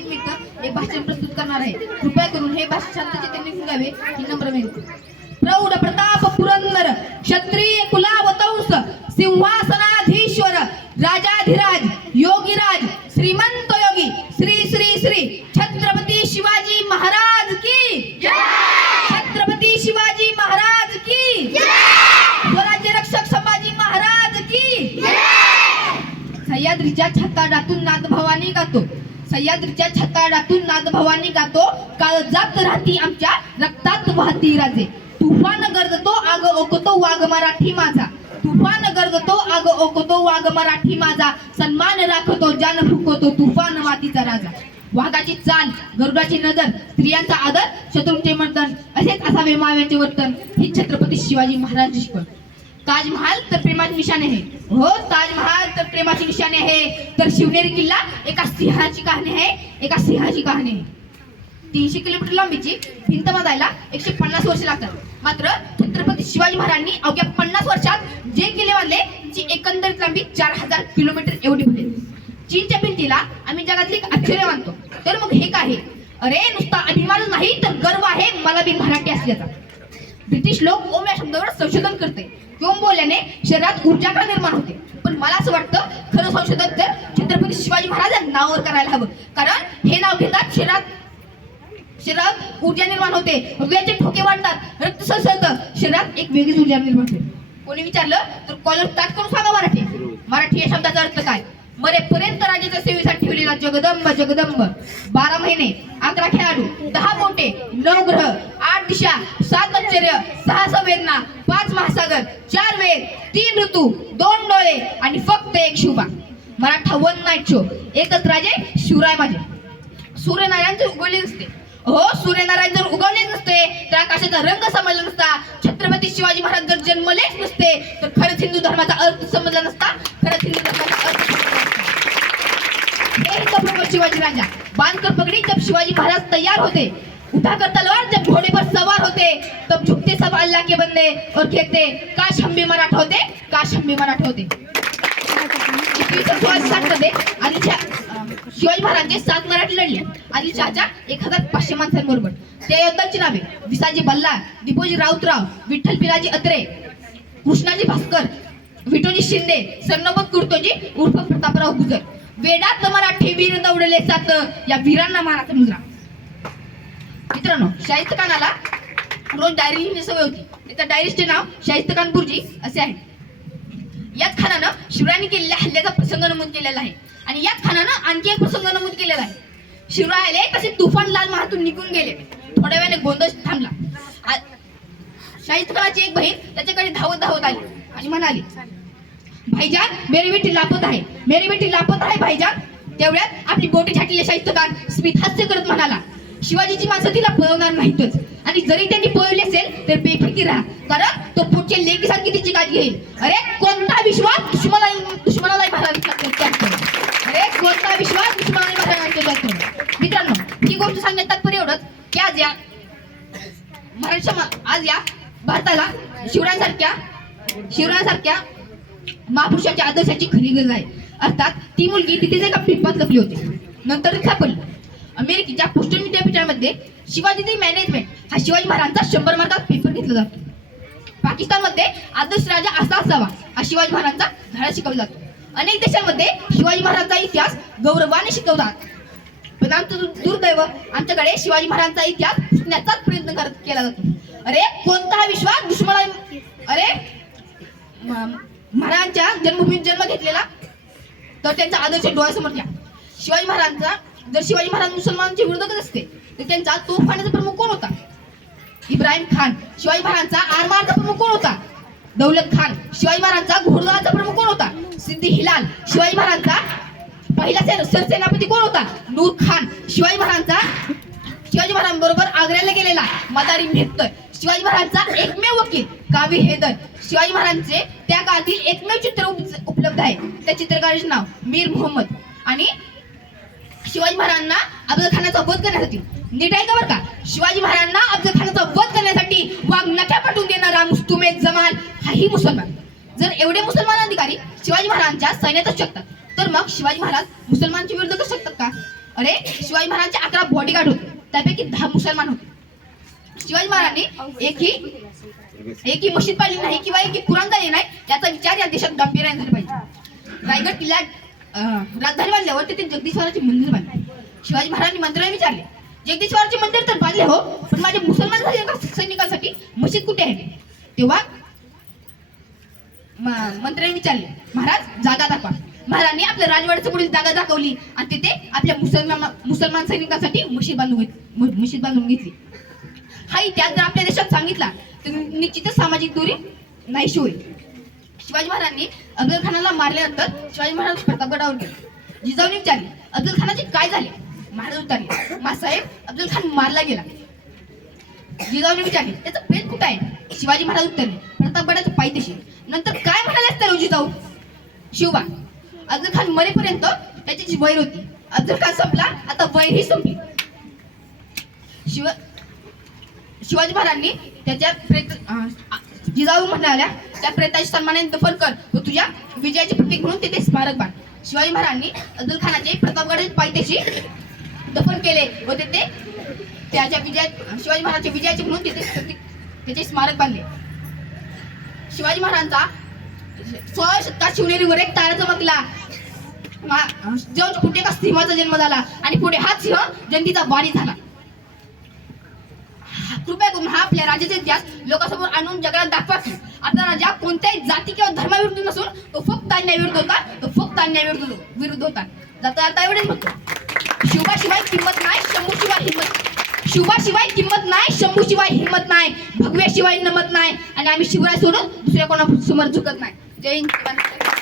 निमित्त एक भाषण प्रस्तुत करणार आहे कृपया करून हे भाषण शांततेने ही नम्र विनंती. प्रौढ प्रताप पुरंदर क्षत्रिय कुलावतंस सिंहासनाधीश्वर राजाधिराज योगीराज श्रीमंत योगी श्री श्री श्री छत्रपती शिवाजी महाराज की छत्रपती शिवाजी महाराज की स्वराज्य रक्षक संभाजी महाराज की सह्याद्रीच्या छताडातून नादभवानी गातो. सह्याद्रीच्या छताडातून नादभवानी गातो काळजात राहती आमच्या रक्तात वाहती राजे. तुफान गरजतो आग ओकतो वाघ मराठी माझा. तुफान गरजतो आग ओकतो वाघ मराठी माझा. सन्मान राखतो जान फुकतो तुफान मातीचा राजा. वाघाची चाल गरुडाची नजर स्त्रियांचा आदर शत्रूंचे मर्दन असेच असावे माव्यांचे वर्तन. ही छत्रपती शिवाजी महाराज शिकवण. ताजमहाल तर प्रेमाची निशाणे आहे. हो ताजमहाल तर प्रेमाची निशाणे आहे. तर शिवनेरी किल्ला एका सिंहाची कहाणी आहे. एका सिंहाची कहाणी आहे. तीनशे किलोमीटर लांबीची भिंत बांधायला एकशे पन्नास वर्ष लागतात. मात्र छत्रपती शिवाजी महाराजांनी अवघ्या पन्नास वर्षात जे किल्ले बांधले जी एकंदरीत लांबी चार हजार किलोमीटर एवढी होते. चीनच्या भिंतीला आम्ही जगातली एक आश्चर्य मानतो. तर मग हे काय आहे? अरे नुसता अभिमान नाही तर गर्व आहे मला बी मराठी असल्याचा. ब्रिटिश लोक ओम या शब्दावर संशोधन करते. ओम बोलल्याने शरीरात ऊर्जा का निर्माण होते? पण मला असं वाटतं खरं संशोधन तर छत्रपती शिवाजी महाराज नावावर करायला हवं. कारण हे नाव घेतात शरीरात शरीरात ऊर्जा निर्माण होते हृदयाचे ठोके वाढतात रक्त संसर्ग शरीरात एक वेगळीच ऊर्जा निर्माण होते. कोणी विचारलं तर कॉलर ताट करून सांगा मराठी. मराठी या शब्दाचा अर्थ काय? मरेपर्यंत राजाच्या सेवेसाठी ठेवलेला जगदंब जगदंब. बारा महिने अकरा खेळाडू दहा मोठे नऊ ग्रह आठ दिशा सात आश्चर्य सहा संवेदना पाच महासागर चार वेग तीन ऋतू दोन डोळे आणि फक्त एक शुभा. मराठा वन नाईट शो एकच राजे शिवराय माझे सूर्यनारायण जर उगवले नसते. हो सूर्यनारायण जर उगवले नसते तर आकाशाचा रंग समजला नसता. छत्रपती शिवाजी महाराज जर जन्मलेच नसते तर खरंच हिंदू धर्माचा अर्थ समजला नसता. खरंच हिंदू धर्माचा अर्थ समजला नसता. हे शिवाजी राजा. बांधकर पगड़ी जब शिवाजी महाराज तयार होते. उठाकर तलवार जब घोड़े पर सवार होते. तब झुकते सब अल्लाह के बंदे और कहते काश हम भी मराठा होते? काश हम भी मराठा होते. शिवाजी महाराजांचे सात मराठी लढले. आणि आदिलशहाच्या एक हजार पाचशे माणसांबरोबर त्या योद्धांची नावे विसाजी बल्ला दिपोजी राऊतराव विठ्ठल पिलाजी अत्रे कृष्णाजी भास्कर विठोजी शिंदे सरनोबत कुर्तोजी उर्फ प्रतापराव गुजर. वेडात मराठी वीर दौडले सात या वीरांना मानाचा मुजरा मित्रांनो शाहिस्त खानाला रोज डायरी लिहिण्याची सवय होती. त्याच्या डायरीचे नाव शाहिस्त खान बुर्जी असे आहे. याच खानानं शिवरायांनी केलेल्या हल्ल्याचा प्रसंग नमूद केलेला आहे. आणि याच खानानं आणखी एक प्रसंग नमूद केलेला आहे. शिवराय आले तसे तुफान लाल महातून निघून गेले. थोड्या वेळाने गोंधळ थांबला. शाहिस्त खानाची एक बहीण त्याच्याकडे धावत धावत आली आणि म्हणाली भाईजान मेरी बेटी लापत आहे. मेरी बेटी लापत आहे भाईजान. तेवढ्यात आपली बोटी छाटलेले शाहिस्त खान स्मित हास्य करत म्हणाला शिवाजीची माणसं तिला पळवणार नाहीतच. आणि जरी त्यांनी पळवली असेल तर बेफिकी राहा. कारण तो पुढचे लेखीसारखी तिची काळजी घेईल. अरे कोणता विश्वास दुश्मना दुश्मनाला महाराज अरे कोणता विश्वास दुश्मनाला महाराज मित्रांनो ही गोष्ट सांगण्यात तात्पर्य एवढंच की आज या महाराष्ट्र आज या भारताला शिवरायांसारख्या शिवरायांसारख्या महापुरुषाच्या आदर्शाची खरी गरज आहे. अर्थात ती मुलगी तिथेच एका पिंपात लपली होती. नंतर ती सापडली अमेरिकेच्या पोस्टल विद्यापीठामध्ये शिवाजी दी मॅनेजमेंट हा शिवाजी महाराजांचा शंभर मार्कात पेपर घेतला जातो. पाकिस्तानमध्ये आदर्श राजा असा असावा हा शिवाजी महाराजांचा धडा शिकवला जातो. अनेक देशांमध्ये शिवाजी महाराजांचा इतिहास गौरवाने शिकवतात. पण आमचं दुर्दैव आमच्याकडे शिवाजी महाराजांचा इतिहास पुसण्याचाच प्रयत्न करत केला जातो. अरे कोणता विश्वास दुश्मना अरे महाराजांच्या जन्मभूमीत जन्म घेतलेला तर त्यांचा आदर्श डोळ्यासमोर घ्या. शिवाजी महाराजांचा जर शिवाजी महाराज मुसलमानांचे विरोधकच असते तर त्यांचा तोफखान्याचा प्रमुख कोण होता? इब्राहिम खान. शिवाजी महाराजांचा आरमारचा प्रमुख कोण होता? दौलत खान. शिवाजी महाराजांचा घोडदळाचा प्रमुख कोण होता? सिद्धी हिलाल. शिवाजी महाराजांचा पहिला सेन- सरसेनापती कोण होता? नूर खान. शिवाजी महाराजांचा शिवाजी महाराजांबरोबर आग्र्याला गेलेला मदारी मेहतर. शिवाजी महाराजांचा एकमेव वकील कावी हेदर. शिवाजी महाराजांचे त्या काळातील एकमेव चित्र उपलब्ध आहे. त्या चित्रकाराचे नाव मीर मोहम्मद. आणि शिवाजी महाराजांना अफजल खानाचा वध करण्यासाठी. नीट आहे का बरं का? शिवाजी महाराजांना अफजल खानाचा वध करण्यासाठी वाघ नख्या पाठवून देणारा मुस्तुमे जमाल हाही मुसलमान. जर एवढे मुसलमान अधिकारी शिवाजी महाराजांच्या सैन्यात असू शकतात तर मग शिवाजी महाराज मुसलमानच्या विरुद्ध करू शकतात का? अरे शिवाजी महाराजांचे अकरा बॉडीगार्ड होते त्यापैकी दहा मुसलमान होते. शिवाजी महाराजांनी एकही एकही मशीद पाहिली नाही किंवा एकही कुराण झाली नाही याचा विचार या देशात गांभीर्याने झाला पाहिजे. रायगड किल्ल्यात राजधानी बांधल्यावर तिथे जगदीश्वराचे मंदिर बांधले. शिवाजी महाराजांनी मंदिर विचारले जगदीश्वराचे मंदिर तर बांधले हो पण माझे मुसलमान सैनिकांसाठी? मशीद कुठे आहे? तेव्हा मंत्र्यांनी विचारले महाराज जागा दाखवा. महाराजांनी आपल्या राजवाड्याच्या पुढील जागा दाखवली आणि तिथे आपल्या मुसलमान मुसलमान सैनिकांसाठी मशीद बांधून मशीद बांधून घेतली. हा इतिहास जर आपल्या देशात सांगितला तर निश्चितच सामाजिक दूरी नाहीशी होईल. शिवाजी महाराजांनी अफजल खानाला मारल्यानंतर शिवाजी महाराज प्रतापगडावर गेले. जिजाऊने विचारले अफजल खानाचे काय झाले? महाराज उतरले मासाहेब अफजल खान मारला गेला. जिजाऊने विचारले त्याचं प्रेत कुठं आहे? शिवाजी महाराज उत्तरले प्रतापगडाच्या पायदेशी नंतर काय म्हणाले असतं जिजाऊ शिवबा अफजल खान मरेपर्यंत त्याची जी वैर होती अफजल खान संपला आता वैर ही संपली. शिव शिवाजी महाराजांनी त्याच्या प्रेत जिजाऊ म्हणाल्या त्या प्रेताची सन्मानाने दफन कर व तुझ्या विजयाचे प्रतीक म्हणून तिथे स्मारक बांध. शिवाजी महाराजांनी अब्दुल खानाचे प्रतापगड पायथ्याशी दफन केले व तिथे त्याच्या विजय शिवाजी महाराजांच्या विजयाचे म्हणून तिथे त्याचे स्मारक बांधले. शिवाजी महाराजांचा सोळा शतकात शिवनेरीवर एक तारा चमकला. मा- जेव्हा पुढे एका सिंहाचा जन्म झाला आणि पुढे हाच सिंह जनतीचा वारी झाला. कृपया करून हा आपल्या राज्याचा इतिहास लोकांसमोर आणून जगाला दाखवा की आपला राजा कोणत्याही जाती किंवा धर्माविरुद्ध नसून तो फक्त अन्यायाविरुद्ध होता तो फक्त अन्यायाविरुद्ध विरुद्ध होता. जाता जाता एवढेच म्हणतो. शिवाशिवाय किंमत नाही शंभूशिवाय हिंमत. शिवाशिवाय किंमत नाही शंभूशिवाय हिंमत नाही. भगव्याशिवाय नमत नाही. आणि आम्ही शिवराय सोडून दुसऱ्या कोणा समोर झुकत नाही. जय हिंद.